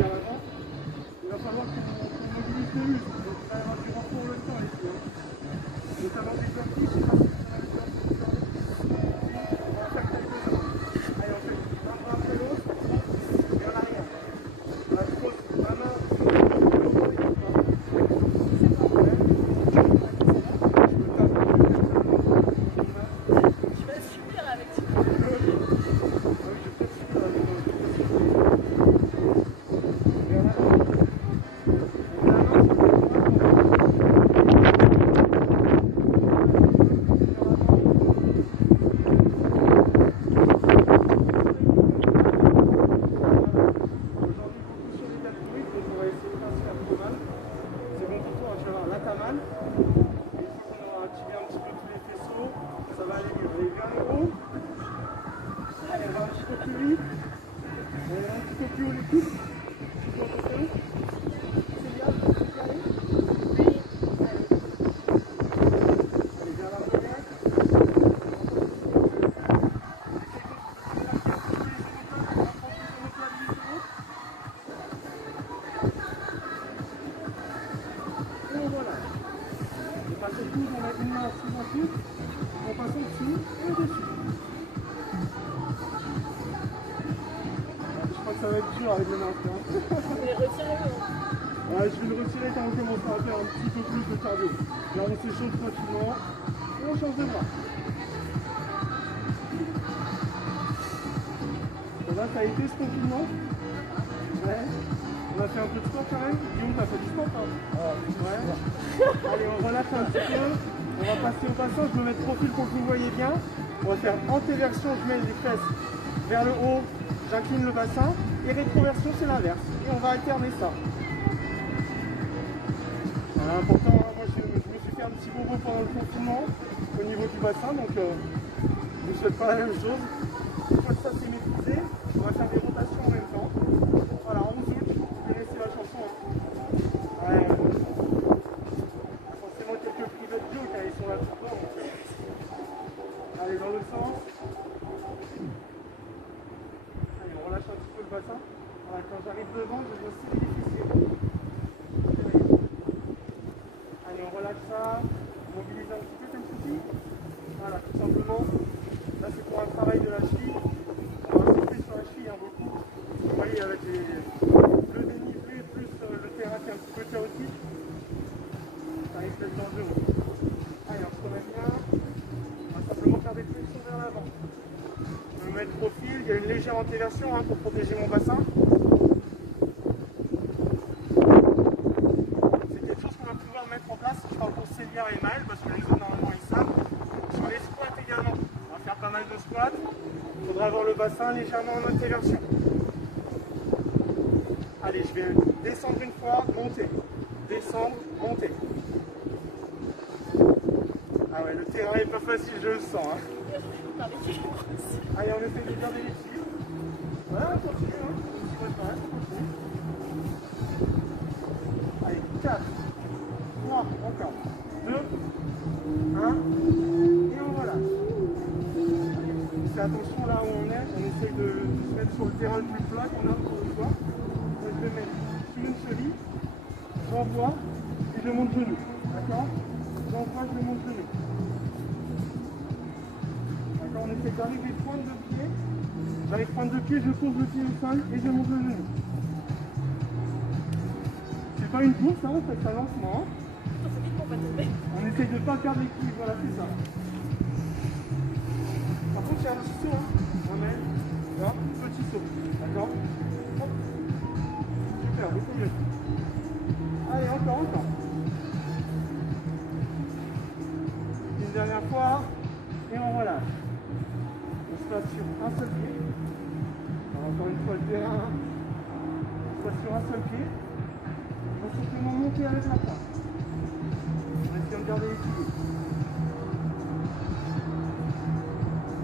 vers l'avant, il va falloir qu'on mobilise les muscles. Donc il va y avoir du renfort le temps ici. Notamment des vertiges, je sais pas si vous avez vu. On va faire quelques-uns. Allez, on fait un bras après l'autre, et en arrière. On va poser la main sur le dos et le bras. Je vais subir avec ça. En passant dessus et dessus. Je crois que ça va être dur avec les mains. Mais retirez-le. Ouais, je vais le retirer quand on commencera à faire un petit peu plus de cardio. Là on s'échauffe tranquillement et on change de bras. Ça va, ça a été ce confinement? Ouais. On a fait un peu de sport quand même. Guillaume, t'as fait du sport hein? Ouais. Allez, on relâche un petit peu. On va passer au bassin. Je me mets de profil pour que vous voyez bien. On va faire antéversion, je mets les fesses vers le haut, j'incline le bassin. Et rétroversion, c'est l'inverse. Et on va alterner ça. Pourtant, moi je me suis fait un petit bobo pendant le confinement au niveau du bassin, donc je ne souhaite pas la même chose. Une fois que ça c'est maîtrisé, on va faire des rotations en même temps. Voilà, 11 août, vous connaissez la chanson. Ouais. Forcément quelques privés de joke, ils sont là tout le temps. Allez, dans le sens. Allez, on relâche un petit peu le bassin. Voilà, quand j'arrive devant, je dois serrer les fessiers. Allez, on relâche ça, on mobilise un petit peu comme ceci. Voilà, tout simplement. Là, c'est pour un travail de la cheville. On va insister sur la cheville beaucoup. Vous voyez, avec le dénivelé plus le terrain qui est un petit peu chaotique, ça risque d'être dangereux. Allez, on se remet bien. On va simplement faire des flexions vers l'avant. Je me mets de profil, il y a une légère antéversion pour protéger mon bassin. En place, je parle pour Célia et Maël parce que les autres normalement ils savent. Sur les squats également, on va faire pas mal de squats. Il faudra avoir le bassin légèrement en antéversion. Allez, je vais descendre une fois, monter. Descendre, monter. Ah ouais, le terrain est pas facile, je le sens. Allez, on essaie de garder l'équilibre. Voilà, continue. Continue. Allez, 4. 3, encore, 2, 1, et on relâche. Fais attention là où on est, on essaie de se mettre sur le terrain le plus plat qu'on a autour de soi. Je vais mettre sur une cheville, j'envoie et je monte genou. D'accord? J'envoie, je monte genou. D'accord? On essaie d'arriver pointe de pied. J'arrive pointe de pied, je pose le pied au sol et je monte le genou. C'est pas une course, hein, on fait ça lentement. On essaye de ne pas perdre l'équilibre, voilà, c'est ça. Par contre, il y a un petit saut, hein. On met là, petit saut, d'accord? Super, beaucoup mieux. Allez, encore. Une dernière fois, et on relâche. On se passe sur un seul pied. Alors, encore une fois, le terrain. On se passe sur un seul pied. On va simplement monter avec la pointe. On essaie de garder l'équilibre.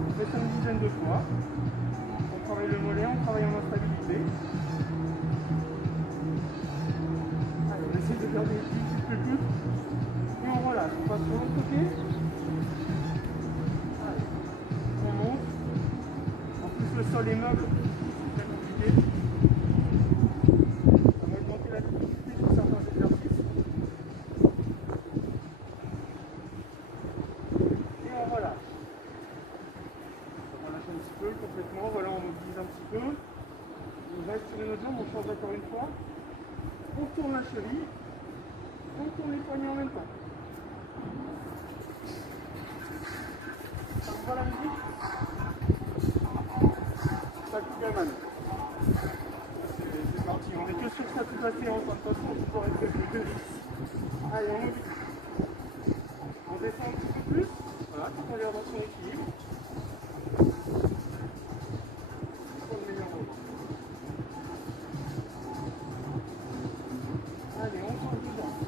On fait ça une dizaine de fois. On travaille le mollet, on travaille en instabilité. Allez, on essaie de garder l'équilibre plus que et on relâche. On passe sur l'autre côté. Allez, on monte. En plus le sol est meuble, c'est très compliqué. cheville. On tourne les poignets en même temps. Ça me va la musique? Ça coupe la main. C'est parti, on est que sur ça toute la séance, de toute façon je pourrais être plus. Allez, on oublie. On descend un petit peu plus. Voilà, tout à l'heure dans son équilibre. Pour le meilleur moment. Allez, on change de jambe.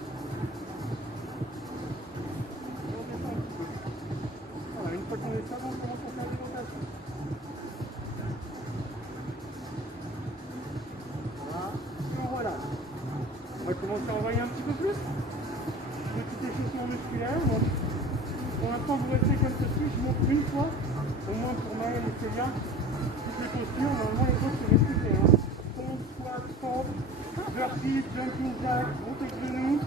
Et on descend un petit peu. Voilà, une fois qu'on est stable, on commence à faire des rotations. Voilà, et on relâche. On va commencer à envoyer un petit peu plus. Petit échauffement musculaire. Donc, pour l'instant, vous restez comme ceci. Je monte une fois, au moins pour Maël et Célia, toutes les postures. Normalement, les autres, c'est maîtrisé. Pompe, squat, pompe, burpee, jumping jack, montée de genoux.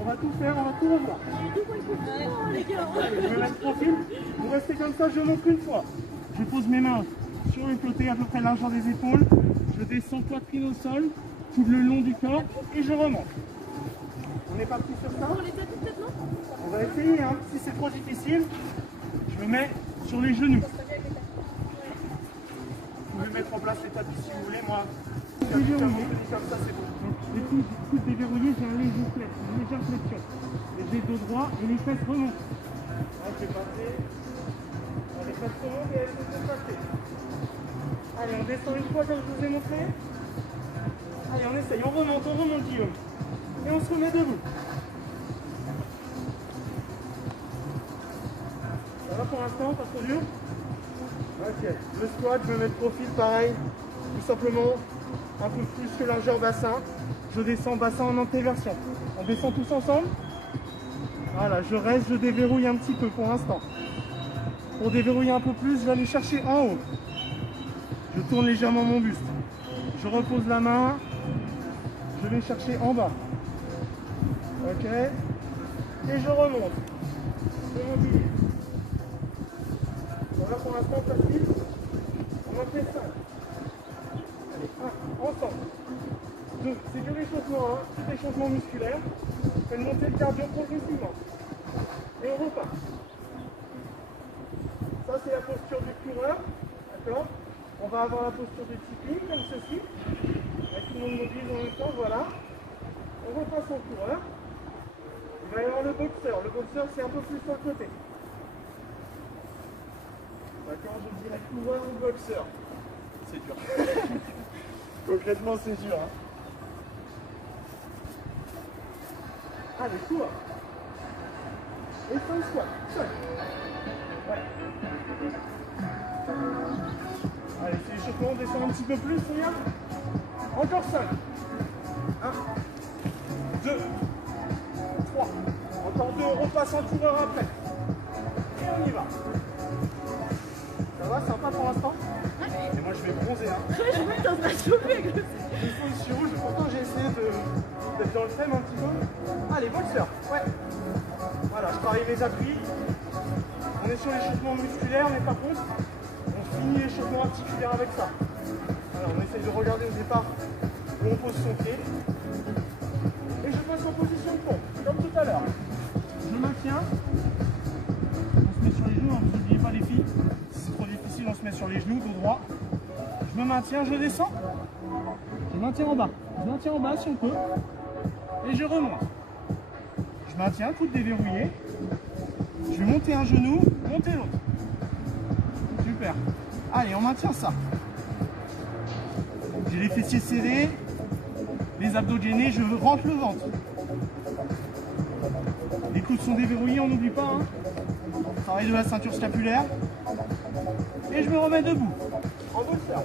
On va tout faire, on va tout revoir. Oh les gars. Allez, je vais mettre profil. Vous restez comme ça, je monte une fois. Je pose mes mains sur le côté, à peu près largeur des épaules. Je descends poitrine au sol, tout le long du corps, et je remonte. On est parti sur ça. On les tapis peut-être, non? On va essayer, hein. Si c'est trop difficile, je me mets sur les genoux. Vous pouvez mettre en place les tapis si vous voulez, moi. Déverrouillé. Comme ça, c'est bon. Donc, les coudes déverrouillés, j'ai un léger flex, une légère flexion. Les dos droit et les fesses remontent. Là, je vais passer. Les fesses remontent et elles sont passer. Allez, on descend une fois comme je vous ai montré. Allez, on essaye, on remonte Guillaume. Et on se remet debout. Ça va pour l'instant, pas trop dur? Ok. Le squat, je me mets de profil pareil. Tout simplement, un peu plus que largeur bassin. Je descends bassin en antéversion. On descend tous ensemble. Voilà, je reste, je déverrouille un petit peu pour l'instant. Pour déverrouiller un peu plus, je vais aller chercher en haut. Je tourne légèrement mon buste. Je repose la main. Je vais chercher en bas. Ok. Et je remonte. Je mobilise. Voilà pour l'instant facile. On en fait 5. Allez, 1, ensemble. 2, c'est que l'échauffement, hein. Petit échauffement musculaire. Faites monter le cardio progressivement. Et on repart. Ça c'est la posture du coureur. D'accord. On va avoir la posture du tipping comme ceci. Avec tout le monde mobilise en même temps, voilà. On repasse au coureur. Il va y avoir le boxeur. Le boxeur, c'est un peu plus sur le côté. D'accord, je dirais coureur ou boxeur. C'est dur. Concrètement, c'est dur. Hein. Allez, cours. Et 5 squats. 5. Ouais. Allez, c'est échauffement, on descend un petit peu plus, regarde. Encore 5. 1, 2, 3. Encore 2, on repasse en coureur après. Et on y va. Ça va, sympa pour l'instant? Et moi je vais bronzer. Hein. Ouais, je vois que t'es en train de chauffer avec le... Je suis rouge, pourtant j'ai essayé d'être dans le thème un petit peu. Allez, boxeur, ouais. Voilà, je travaille mes appuis. On est sur l'échauffement musculaire, mais par contre, on finit l'échauffement articulaire avec ça. Alors on essaye de regarder au départ où on pose son pied. Et je passe en position de pompe, comme tout à l'heure. Je maintiens. On se met sur les genoux, hein, vous n'oubliez pas les filles. Si c'est trop difficile, on se met sur les genoux, dos droit. Je me maintiens, je descends. Je maintiens en bas. Je maintiens en bas si on peut. Et je remonte. Je maintiens, coude déverrouillé. Je vais monter un genou, monter l'autre. Super. Allez, on maintient ça. J'ai les fessiers serrés, les abdos gainés, je rentre le ventre. Les coudes sont déverrouillés, on n'oublie pas. Hein. Travail de la ceinture scapulaire. Et je me remets debout. En boxeur.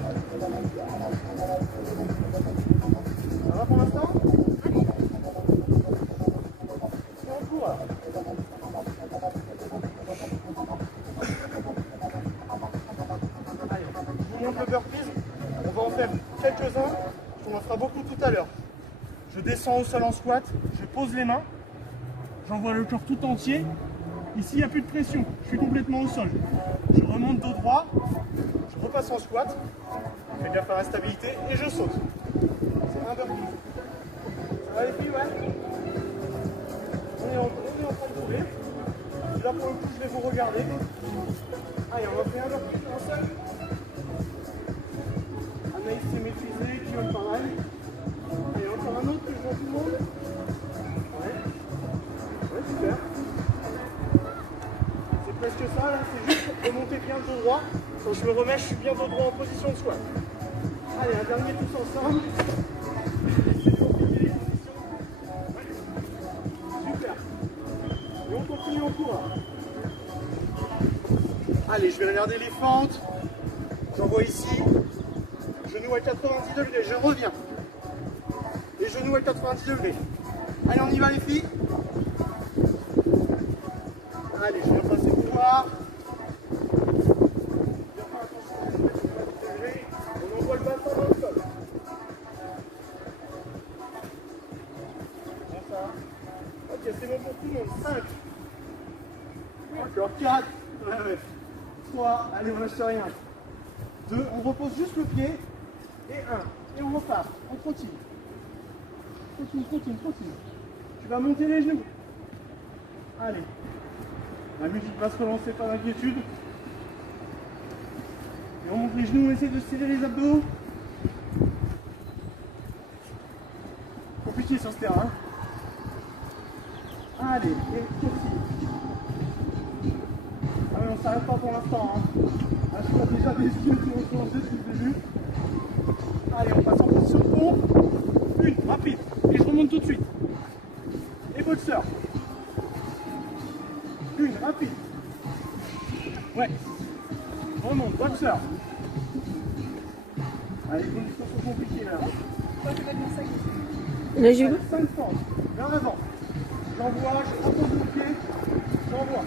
Ça va pour l'instant? C'est en cours. Allez, je vous montre le burpees. On va en faire quelques-uns. On en fera beaucoup tout à l'heure. Je descends au sol en squat. Je pose les mains. J'envoie le corps tout entier. Ici, il n'y a plus de pression. Je suis complètement au sol. Je remonte dos droit. Je repasse en squat. Je fais gaffe à la stabilité et je saute. C'est un burpee. Ça Ouais, les filles, ouais. On est en train de courir. Là, pour le coup, je vais vous regarder. Allez, on va faire un plus un seul. Anaïs s'est maîtrisée, Guillaume pareil. Allez, encore un autre que je vois tout le monde. Ouais. Ouais, super. C'est presque ça, là, c'est juste remonter bien le dos droit. Quand je me remets, je suis bien dos droit en position de squat. Allez, un dernier tous ensemble. C'est compliqué les positions. Ouais. Super. Et on continue en cours. Allez, je vais regarder les fentes. J'envoie ici. Genou à 90 degrés, je reviens. Et genoux à 90 degrés. Allez, on y va les filles. Allez, je viens passer pour voir. Bien faire attention à les mettre à 90 degrés. On envoie le bassin dans le sol. Comme ça. Ok, c'est bon pour tout le monde. 5. Encore 4. 3. Allez, on lâche rien. 2. On repose juste le pied. Et 1. Et on repart. On continue. Continue. Tu vas monter les genoux. Allez. La musique va se relancer, pas d'inquiétude. Et on monte les genoux, on essaie de serrer les abdos. Compliqué sur ce terrain. Allez, et continue. Ah mais on s'arrête pas pour l'instant. Là, je vois déjà des yeux qui vont changer depuis le début. Allez, on passe en position de pont. Une, rapide. Et je remonte tout de suite. Et boxeur. Une, rapide. Ouais. Remonte, boxeur. Allez, les conditions sont compliquées là. Là, j'ai vu. 5 fentes. Vers l'avant. J'envoie, je repose le pied. J'envoie.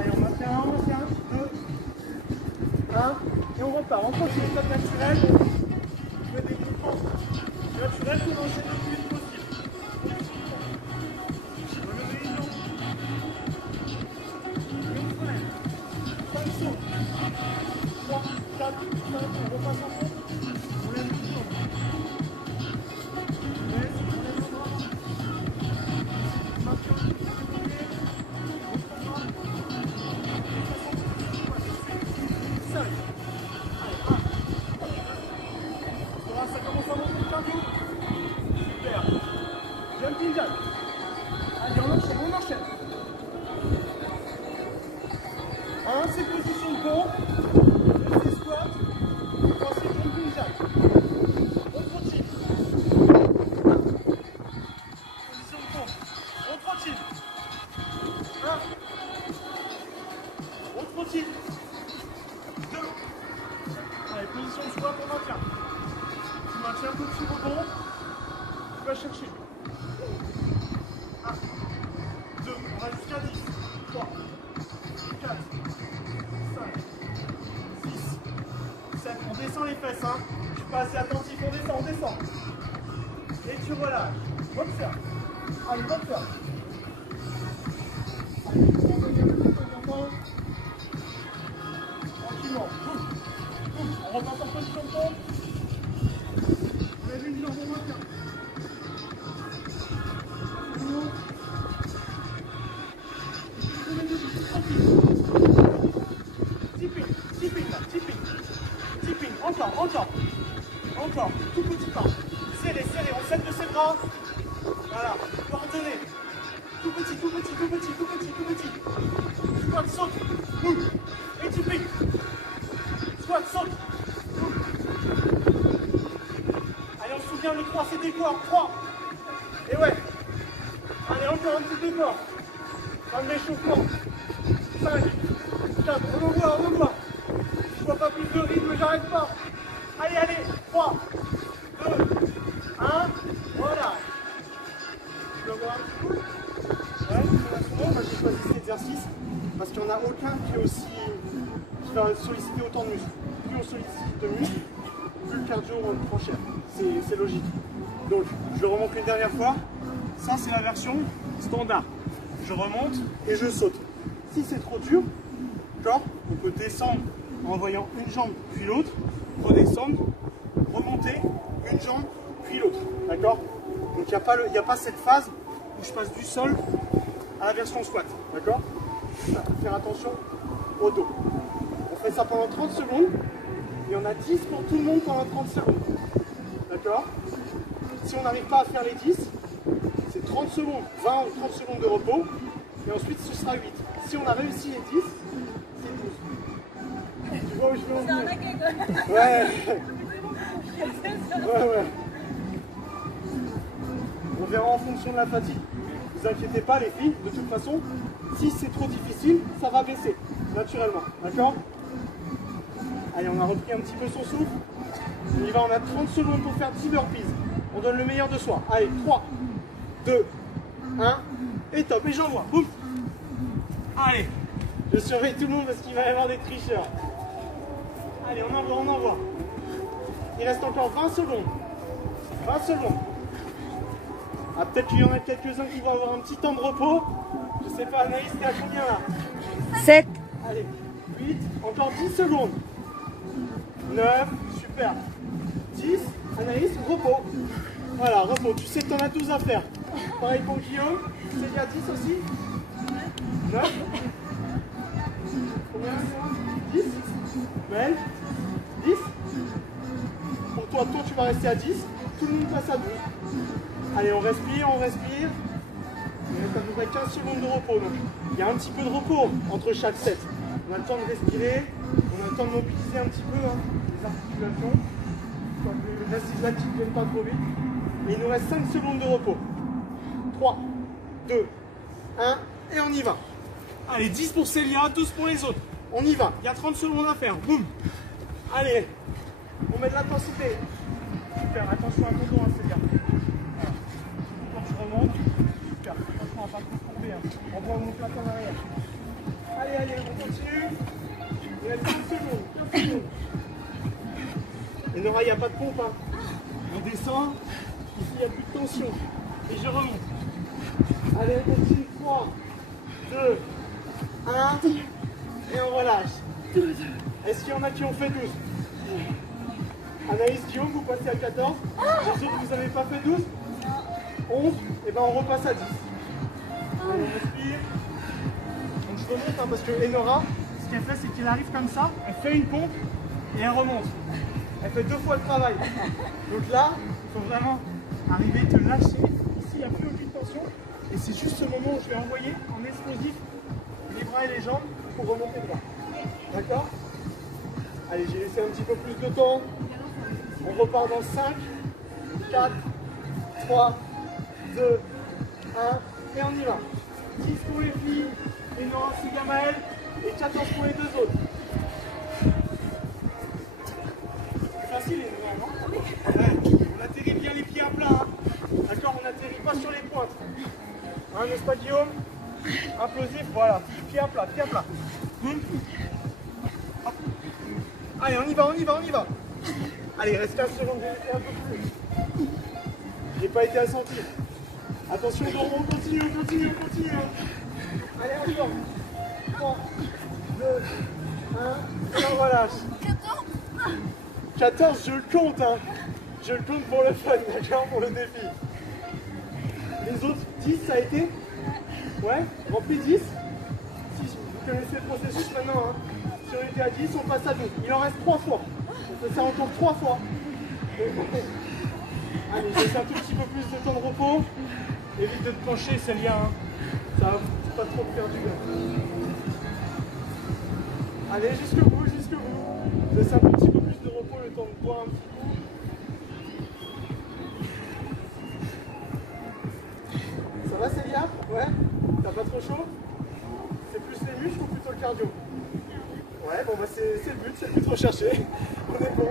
Allez, on maintient. 2, 1. Et on repart. On continue. Stop naturel. Je mets des défenses naturelles pour enchaîner le plus vite possible. Relevez les jambes. Et on freine. 5 sauts. 3, 4, 5. On repasse en fond. On lève les jambes. On lève les bras. Maintien le pied. Autre bras. Et 5. Ça commence à monter le cardio. Super. Jumping jack. Allez, on enchaîne. 1, c'est position de pont. 2, c'est squat. 3, c'est jumping jack. On continue. Position de pont. On continue. 1. On continue. 2. Allez, position de squat, on maintient. Tu maintiens un peu de rebond, tu vas chercher. 1, 2, on va jusqu'à 10, 3, 4, 5, 6, 7, on descend les fesses, hein. Je suis pas assez attentif, on descend. Et tu relâches. Boxeur. Allez, boxeur. Allez, on va venir de temps en temps. Tranquillement. On repasse en position de pompe. Lève une jambe, on maintient. Tipping, encore, tout petit pas. Serrez, on serre de ses bras. Voilà, coordonné. Tout petit. Squat, saute, move. Et tipping. Squat, saute, move. Allez, on se souvient, le 3, c'est décor. 3. Et ouais. Allez, encore un petit décor. Un échauffement. 5, 4, on envoie. Je vois pas plus de rythme, j'arrête pas. Allez, 3, 2, 1, voilà. Tu veux voir un petit coup? Ouais, moi j'ai choisi cet exercice parce qu'il n'y en a aucun qui va solliciter autant de muscles. Plus on sollicite de muscles, plus le cardio prend cher. C'est logique. Donc, je le remonte une dernière fois. Ça, c'est la version standard. Je remonte et je saute. Si c'est trop dur, d'accord, on peut descendre en envoyant une jambe puis l'autre, redescendre, remonter, une jambe puis puis l'autre. D'accord? Donc il n'y a pas cette phase où je passe du sol à la version squat. D'accord? Faire attention au dos. On fait ça pendant 30 secondes. Il y en a 10 pour tout le monde pendant 30 secondes. D'accord? Si on n'arrive pas à faire les 10, c'est 30 secondes, 20 ou 30 secondes de repos. Et ensuite, ce sera 8. Si on a réussi les 10, c'est 12. Tu vois où je veux en venir? Ouais. Ouais. On verra en fonction de la fatigue. Ne vous inquiétez pas les filles, de toute façon, si c'est trop difficile, ça va baisser, naturellement. D'accord? Allez, on a repris un petit peu son souffle. On y va, on a 30 secondes pour faire 10 burpees. On donne le meilleur de soi. Allez, 3, 2, 1, et top. Et j'envoie. Boum. Allez, je surveille tout le monde parce qu'il va y avoir des tricheurs. Allez, on envoie. Il reste encore 20 secondes. 20 secondes. Ah, peut-être qu'il y en a quelques-uns qui vont avoir un petit temps de repos. Je sais pas, Anaïs, t'es à combien là? 7. Allez, 8, encore 10 secondes. 9, super. 10, Anaïs, repos. Voilà, repos. Tu sais que t'en as 12 à faire. Pareil pour Guillaume. C'est déjà 10 aussi. 9. Combien? 10. Belle. 10. Pour toi, tu vas rester à 10. Tout le monde passe à 12. Allez, on respire. Il reste à peu près 15 secondes de repos. Donc, il y a un petit peu de repos entre chaque set. On a le temps de respirer. On a le temps de mobiliser un petit peu les articulations. Le reste là qui ne viennent pas trop vite. Et il nous reste 5 secondes de repos. 3, 2, 1, et on y va. Allez, 10 pour Célia, 12 pour les autres. On y va, il y a 30 secondes à faire. Boum. Allez, on met de l'intensité. Super, attention à ton dos, Célia. Voilà. Quand tu remontes, super. Attention à ne pas trop tomber. On voit mon plateau en arrière. Allez, on continue. Il reste 15 secondes, 15 secondes. Et Nora, il n'y a pas de pompe. On descend. Ici, il n'y a plus de tension. Et je remonte. Allez, on continue. 3, 2, 1. Et on relâche. Est-ce qu'il y en a qui ont fait 12? Anaïs, Guillaume, vous passez à 14. Les autres, vous n'avez pas fait 12? 11. Et bien, on repasse à 10. Allez, on respire. Donc, je remonte parce que Enora, ce qu'elle fait, c'est qu'elle arrive comme ça. Elle fait une pompe et elle remonte. Elle fait 2 fois le travail. Donc là, il faut vraiment arriver à te lâcher. Ici, il n'y a plus aucune tension. Et c'est juste ce moment où je vais envoyer en explosif les bras et les jambes pour remonter droit. D'accord? Allez, j'ai laissé un petit peu plus de temps. On repart dans 5, 4, 3, 2, 1. Et on y va. 10 pour les filles, et non, c'est Gamaël. Et 14 pour les deux autres. C'est facile, les noix, non? Ouais. On atterrit bien les pieds à plat. Hein. D'accord? On n'atterrit pas sur les pointes. Hein, n'est-ce pas, Guillaume? Implosif, voilà. Pied à plat, pied à plat. Allez, on y va. Allez, il reste 15 secondes, un peu plus. J'ai pas été assenti. Attention, on continue. Allez, encore. 3, 2, 1, et on relâche. 14, je le compte, hein. Je le compte pour le fun, d'accord, pour le défi. Les autres, 10, ça a été? Ouais, rempli 10. Si vous connaissez le processus maintenant, hein. Si on était à 10, on passe à 12. Il en reste 3 fois. On fait ça encore 3 fois. Allez, je laisse un tout petit peu plus de temps de repos. Évite de te pencher, Célia. Hein. Ça va pas trop te faire du bien. Allez, jusqu'au bout. Laisse un petit peu plus de repos, le temps de boire un petit coup. Ça va, Célia? Ouais? T'as pas trop chaud? C'est plus les muscles ou plutôt le cardio? Ouais, bon bah c'est le but recherché. On est bon.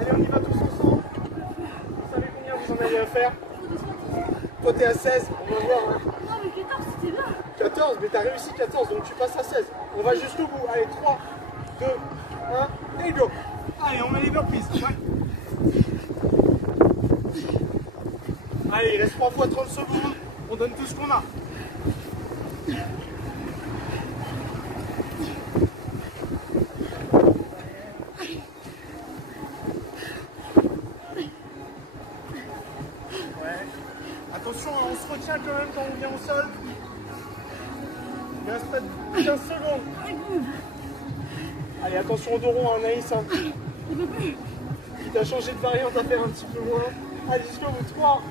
Allez, on y va tous ensemble. Vous savez combien vous en avez à faire? Toi t'es à 16, on va voir. Hein. Non mais 14 c'était bien. 14, mais t'as réussi 14, donc tu passes à 16. On va jusqu'au bout. Allez, 3, 2, 1, et go. Allez, on met les burpees. Ouais. Allez, il reste 3 fois 30 secondes. On donne tout ce qu'on a. bien au sol. Il reste pas 15 secondes. Allez, attention au dos rond, Anaïs. Hein. Quitte à changer de variante, à faire un petit peu moins. Allez, jusqu'au bout. 3,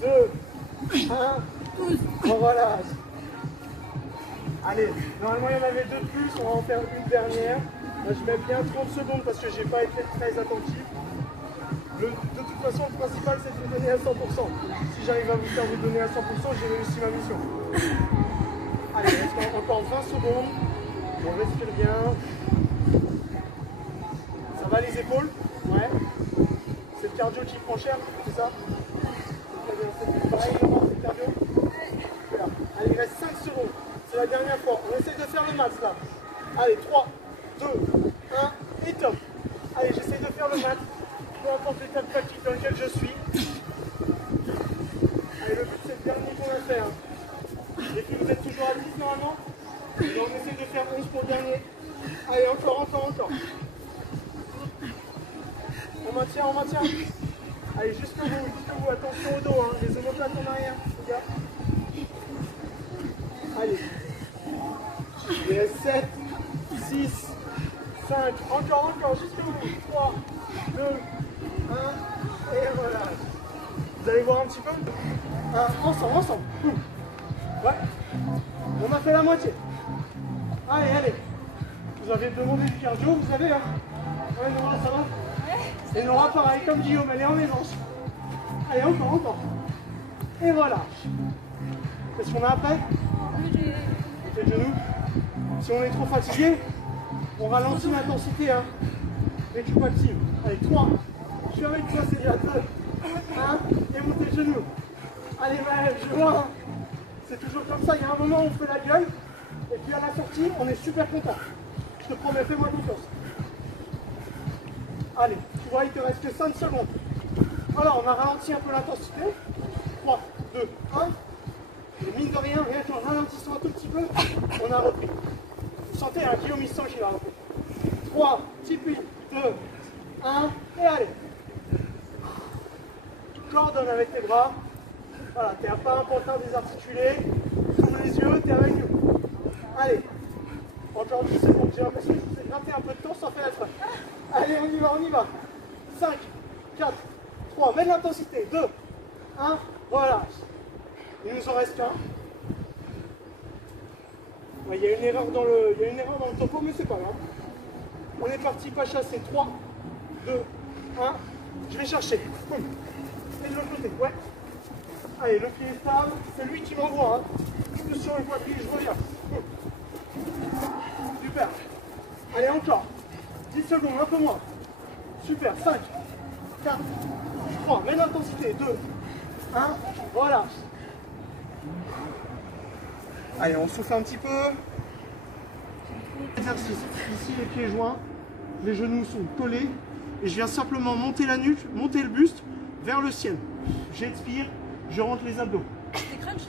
2, 1. On relâche. Allez, normalement il y en avait 2 de plus, on va en faire une dernière. Là, je mets bien 30 secondes parce que j'ai pas été très attentif. De toute façon, le principal c'est de vous donner à 100%. Si j'arrive à vous faire vous donner à 100%, j'ai réussi ma mission. Allez, il reste encore 20 secondes. On respire bien. Ça va les épaules? Ouais. C'est le cardio qui prend cher, c'est ça? C'est pareil, c'est le cardio? Super. Allez, il reste 5 secondes. C'est la dernière fois. On essaie de faire le max là. Allez, 3, 2, 1 et top. Allez, j'essaie de faire le max. Peu importe l'état de fatigue dans lequel je suis. Allez, le but c'est le dernier qu'on va faire. Les filles, vous êtes toujours à 10 normalement? Donc on essaie de faire 11 pour le dernier. Allez, encore. On maintient. Allez, jusqu'au bout, attention au dos, hein. Les omoplates en arrière, les gars. Allez. Il reste 7, 6, 5, encore, jusqu'au bout. 3, 2, 1, et voilà. Vous allez voir un petit peu? Ensemble. Ouais. On a fait la moitié. Allez. Vous avez demandé du cardio, vous avez, hein? Ouais, Nora, ça va? Et Nora, pareil, comme Guillaume, elle est en mélange. Allez, encore. Et voilà. Qu'est-ce qu'on a après? Mettez le genou. Si on est trop fatigué, on ralentit l'intensité. Hein. Récup active. Allez, 3. Je suis avec toi, c'est déjà 2. 1. Et montez le genou. Allez, Maël, je vois. Hein. C'est toujours comme ça. Il y a un moment où on fait la gueule. Et puis à la sortie, on est super content. Je te promets, fais-moi confiance. Allez, tu vois, il te reste que 5 secondes. Alors, on a ralenti un peu l'intensité. 3, 2, 1. Et mine de rien qu'en ralentissant un tout petit peu, on a repris. Vous sentez, hein, Guillaume, il sent qu'il a repris. 3, petit pli, 2, 1, et allez. Coordonne avec tes bras. Voilà, t'es à pas un pantin désarticulé. Ouvre les yeux, t'es avec nous. Allez. Encore 10 secondes, j'ai l'impression que je vous ai gratté un peu de temps sans faire exprès. Allez, on y va. 5, 4, 3, mets de l'intensité. 2, 1, relâche. Il nous en reste qu'un. Ouais, il y a une erreur dans le topo, mais c'est pas grave. On est parti, pas chasser. 3, 2, 1. Je vais chercher. Et de l'autre côté, ouais. Allez, le pied est stable. C'est lui qui m'envoie. Hein. Plus sur le poitrine, je reviens. Super. Allez, encore. 10 secondes, un peu moins. Super. 5, 4, 3. Mets l'intensité. 2, 1. Relâche. Allez, on souffle un petit peu. Exercice. Ici, les pieds joints. Les genoux sont collés. Et je viens simplement monter la nuque, monter le buste vers le ciel. J'expire, je rentre les abdos. Des crunchs?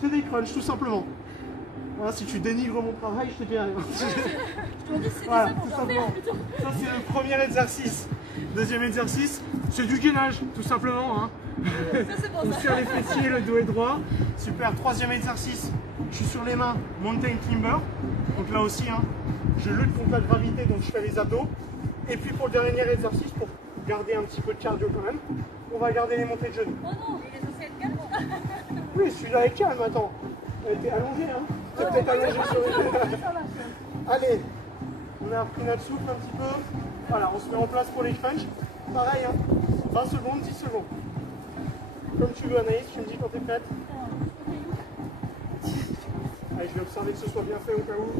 C'est des crunchs, tout simplement. Voilà, si tu dénigres mon travail, je te dis rien. Je te dis, c'est Voilà, ça qu'on tout va faire simplement. plutôt. Ça, c'est le premier exercice. Deuxième exercice, c'est du gainage, tout simplement. Hein. Ça, c'est pour On ça. serre les fessiers, le dos est droit. Super. Troisième exercice, je suis sur les mains, mountain climber. Donc là aussi, hein, je lutte contre la gravité, donc je fais les abdos. Et puis pour le dernier exercice, pour garder un petit peu de cardio quand même, on va garder les montées de genoux. Oh non, il est censé être calme. Oui, celui-là est calme, attends. Elle était allongée, hein. T'es peut-être allongée sur les... Allez, on a repris notre souffle un petit peu. Voilà, on se met en place pour les crunchs. Pareil, hein. 20 secondes, 10 secondes. Comme tu veux, Anaïs, tu me dis quand t'es prête. Allez, je vais observer que ce soit bien fait au cas où.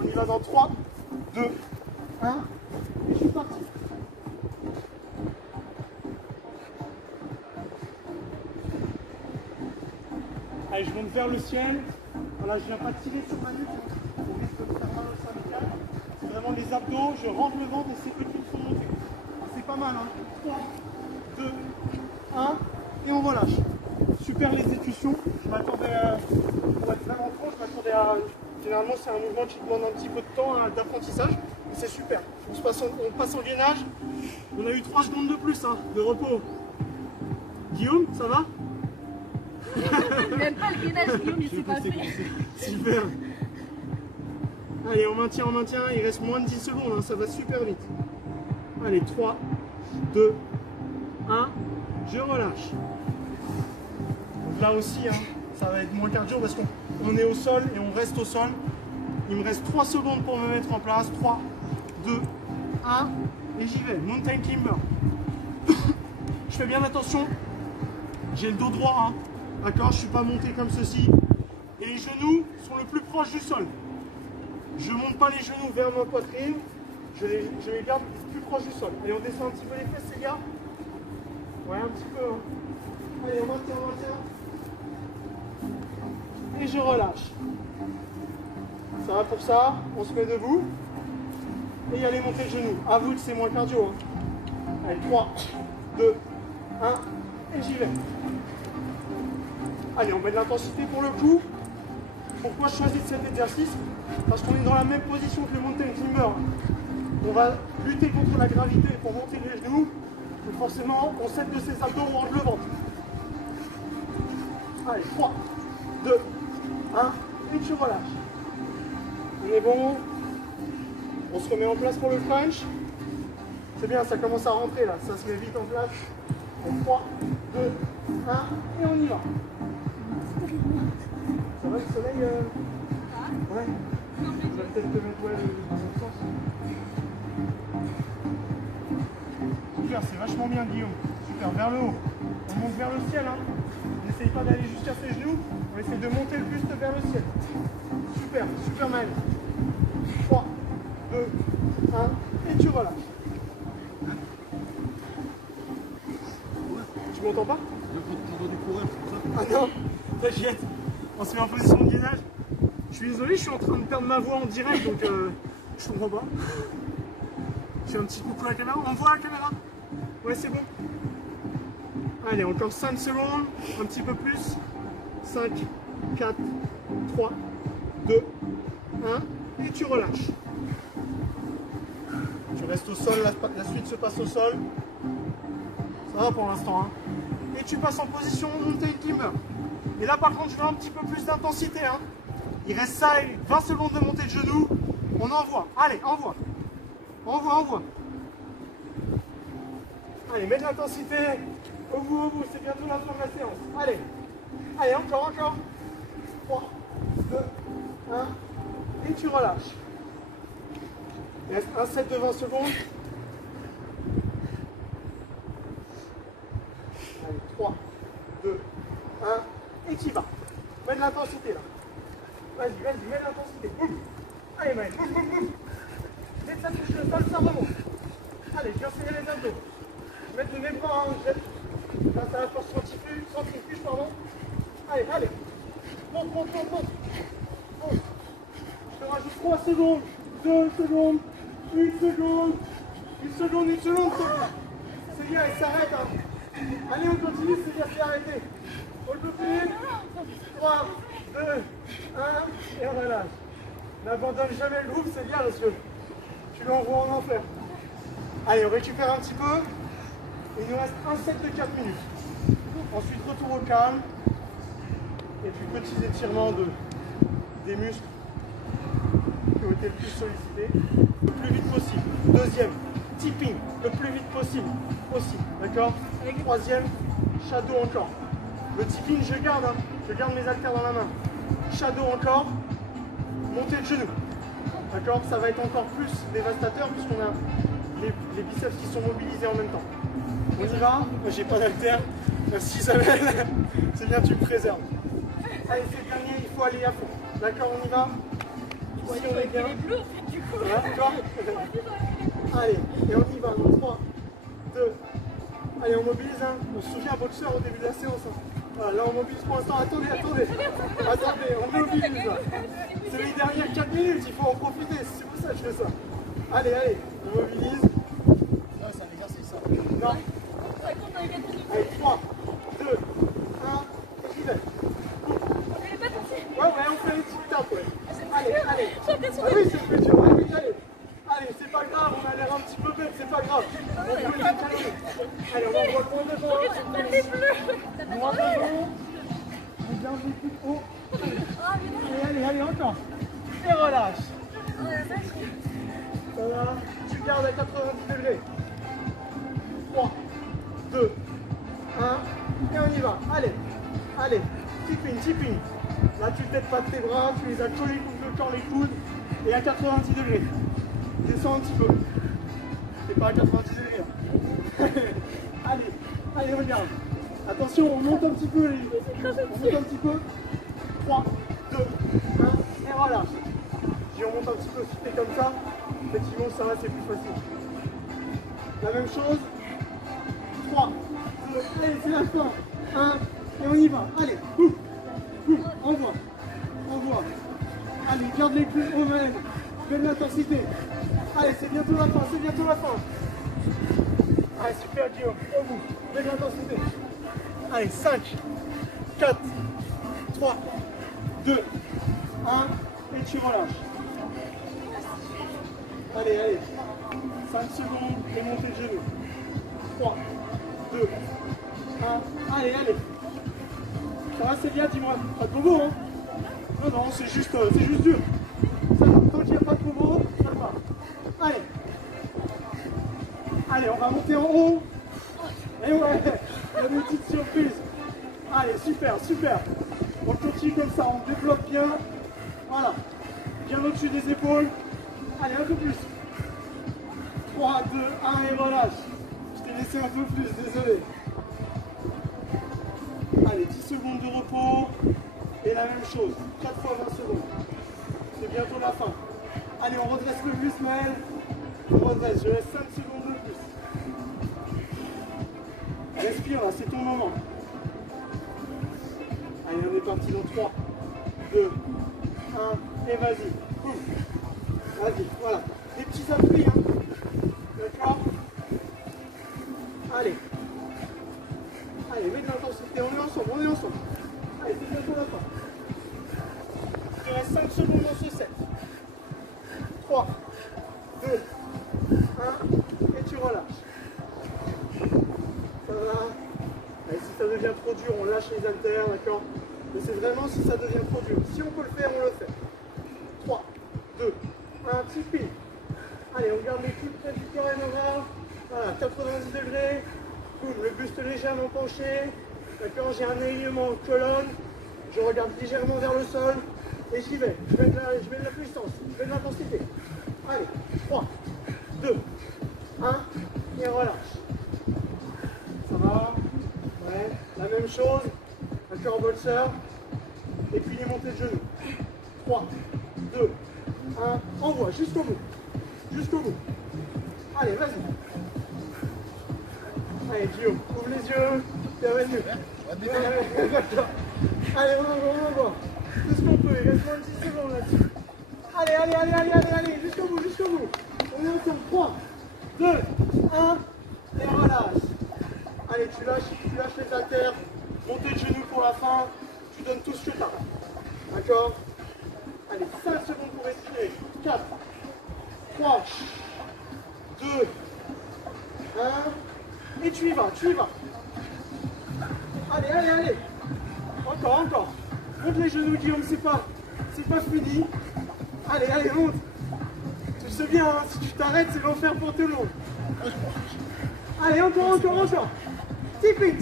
On y va dans 3, 2, 1. Et je suis parti. Allez, je monte vers le ciel. Voilà, je ne viens pas tirer sur ma nuque. On risque de faire mal au cervical. C'est vraiment les abdos. Je rentre le ventre et c'est eux qui me font monter. C'est pas mal, hein. 3, 2, 1. Et on relâche. Super l'exécution. Je m'attendais à... Pour être vraiment franc, je m'attendais à... Généralement, c'est un mouvement qui demande un petit peu de temps, hein, d'apprentissage. Mais c'est super. On passe en gainage. On a eu 3 secondes de plus, hein, de repos. Guillaume, ça va? Même pas le gainage, Guillaume, il sait pas faire. Super. Allez, on maintient, il reste moins de 10 secondes, hein, ça va super vite. Allez, 3, 2, 1, je relâche. Donc là aussi, hein, ça va être moins cardio parce qu'on est au sol et on reste au sol. Il me reste 3 secondes pour me mettre en place. 3, 2, 1, et j'y vais. Mountain climber. Je fais bien attention. J'ai le dos droit, hein. D'accord, je ne suis pas monté comme ceci. Et les genoux sont le plus proches du sol. Je ne monte pas les genoux vers ma poitrine. Je les garde plus proches du sol. Allez, on descend un petit peu les fesses, les gars. Ouais, un petit peu. Hein. Allez, on maintient. Et je relâche. Ça va pour ça. On se met debout. Et il y a les montées de genoux. Avoue que c'est moins cardio. Hein. Allez, 3, 2, 1. Et j'y vais. Allez, on met de l'intensité pour le coup. Pourquoi je choisis cet exercice? Parce qu'on est dans la même position que le mountain climber. On va lutter contre la gravité pour monter les genoux. Et forcément, on s'aide de ses abdos, on rentre le ventre. Allez, 3, 2, 1, et tu relâches. On est bon. On se remet en place pour le French. C'est bien, ça commence à rentrer là. Ça se met vite en place. 3, 2, 1, et on y va. Ça va le soleil Ouais. On va peut-être te mettre dans l'autre sens. Super, c'est vachement bien Guillaume. Super, vers le haut. On monte vers le ciel. Hein. On n'essaye pas d'aller jusqu'à ses genoux. On essaie de monter le buste vers le ciel. Super, super mal. 3, 2, 1, et tu relâches. Tu m'entends pas? Ah non, t'inquiète. On se met en position de gainage. Je suis désolé, je suis en train de perdre ma voix en direct, donc je comprends pas. Je fais un petit coucou à la caméra. On voit la caméra? Ouais, c'est bon. Allez, encore 5 secondes, un petit peu plus. 5, 4, 3, 2, 1, et tu relâches. Tu restes au sol, la suite se passe au sol. Ça va pour l'instant. Hein. Et tu passes en position mountain climber. Et là par contre je veux un petit peu plus d'intensité. Hein. Il reste ça et 20 secondes de montée de genoux. On envoie. Allez, envoie. Envoie. Allez, mets de l'intensité. Au bout, c'est bientôt la fin de la séance. Allez. Allez, encore. 3, 2, 1. Et tu relâches. Il reste un set de 20 secondes. Allez, 3, 2, 1. Et tu y vas. Mets de l'intensité là. Vas-y, mets de l'intensité. Allez, Maël. Dès que ça touche le sol, ça remonte. Allez, je viens serrer les abdos. Mettre mes bras, jette. Là, ça va force centrifuge, pardon. Allez. Monte. Je te rajoute 3 secondes. 2 secondes. 1 seconde. 1 seconde. C'est bien, il s'arrête. Hein. Allez, on continue, c'est bien, c'est arrêté. On continue. 3, 2, 1, et on relâche. N'abandonne jamais le groupe, c'est bien, monsieur. Tu l'envoies en enfer. Allez, on récupère un petit peu. Il nous reste un set de 4 minutes. Ensuite, retour au calme. Et puis, petits étirements des muscles qui ont été le plus sollicités. Le plus vite possible. Deuxième, tipping. Le plus vite possible. Aussi. D'accord? Troisième, shadow encore. Le tipping, je garde. Hein. Je garde mes haltères dans la main. Shadow encore. Montée de genoux. D'accord? Ça va être encore plus dévastateur puisqu'on a les biceps qui sont mobilisés en même temps. On y va? Moi j'ai pas d'haltère. Merci Isabelle. C'est bien, tu me préserves. Allez, c'est le dernier, il faut aller à fond. D'accord, on y va? Si on est bien. Voilà, d'accord. Allez, et on y va. 3, 2. Allez, on mobilise. Hein. On se souvient, boxeur au début de la séance. Hein. Voilà, là on mobilise pour l'instant. Attendez, on mobilise là. C'est les dernières 4 minutes, il faut en profiter. C'est pour ça que je fais ça. Allez, on mobilise. Non, c'est un exercice ça. Non. Allez, 3, 2, 1, et j'y vais. Ouais, on fait les petites tapes, ouais. Allez. Ah oui, c'est plus dur. Allez, c'est pas grave, on a l'air un petit peu bête, c'est pas grave. Allez, on envoie le bon devant. Loin devant. garde les coudes haut. Allez, encore. Et relâche. Ça va, tu gardes à 90 degrés. 3, 2, 1, et on y va. Allez, tipping. Là, tu ne têtes pas de tes bras, tu les as collés contre le corps, les coudes, et à 90 degrés. Descends un petit peu. C'est pas à 90 degrés. Hein. allez, regarde. Attention, on monte un petit peu. On monte un petit peu. 3, 2, 1, et relâche. Si on monte un petit peu, si t'es comme ça, effectivement, ça va, c'est plus facile. La même chose. 3, 2, allez, c'est la fin. 1, et on y va. Allez, envoie. Allez, garde les coudes au même. Mets de l'intensité. Allez, c'est bientôt la fin. Allez, super Guillaume, au bout. Mets de l'intensité. Allez, 5, 4, 3, 2, 1, et tu relâches. Allez. 5 secondes et montée de genoux. 3, 2, 1, allez. Ça va, Célia, dis-moi, pas de bobo, hein? Non, c'est juste dur. Ça va, tant qu'il n'y a pas de bobo, ça va. Allez, on va monter en haut. Et ouais, il y a des petites surprises. Allez, super. On continue comme ça, on développe bien. Voilà, bien au-dessus des épaules. Allez, un peu plus. 3, 2, 1 et relâche. Je t'ai laissé un peu plus, désolé. Allez, 10 secondes de repos. Et la même chose, 4 fois 20 secondes. C'est bientôt la fin. Allez, on redresse le plus, Maël. On redresse, je laisse 5 secondes de plus. Respire là, c'est ton moment. Allez, on est parti dans 3, 2, 1, et vas-y. Vas-y, voilà. Des petits appuis, hein. D'accord? Allez, mets de l'intensité, on est ensemble. Allez, c'est bientôt la fin. Il te reste 5 secondes dans ce set. 3, 2, 1, et tu relâches. Ça va. Allez, si ça devient trop dur, on lâche les haltères, d'accord? Mais c'est vraiment si ça devient trop dur. Si on peut le faire, on le fait. 3, 2, 1, tipping. Allez, on garde les coudes près du corps et nos bras. Voilà, 90 degrés. Boum, le buste légèrement penché. D'accord, j'ai un alignement en colonne. Je regarde légèrement vers le sol. Et j'y vais. Je mets de la puissance. Je mets de l'intensité. Allez, 3, 2, 1. Et relâche. Ça va? Ouais, la même chose. D'accord, bolster. Et puis les montées de genoux. 3, 2, 1. Envoie jusqu'au bout. Allez, vas-y. Allez, Guillaume, ouvre les yeux. Vas-y. Allez, on envoie. Tout ce qu'on peut. Il reste moins de 10 secondes là-dessus. Allez. Jusqu'au bout. On est ensemble. 3, 2, 1. Et relâche. Allez, tu lâches les haltères. Montée de genoux pour la fin. Tu donnes tout ce que tu as. D'accord? Allez, 5 secondes pour respirer. 4, 3, 2, 1. Et tu y vas. Allez. Encore. Monte les genoux, Guillaume, c'est pas fini. Allez, monte. Tu sais bien, hein, si tu t'arrêtes, c'est l'enfer pour tout le monde. Allez, encore. Tipping.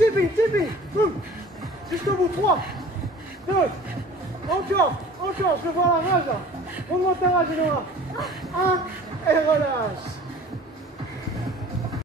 Boum. Jusqu'au bout. 3, 2, encore. Je veux voir la rage là. Monte ta rage, Eleonora. 1, et relâche.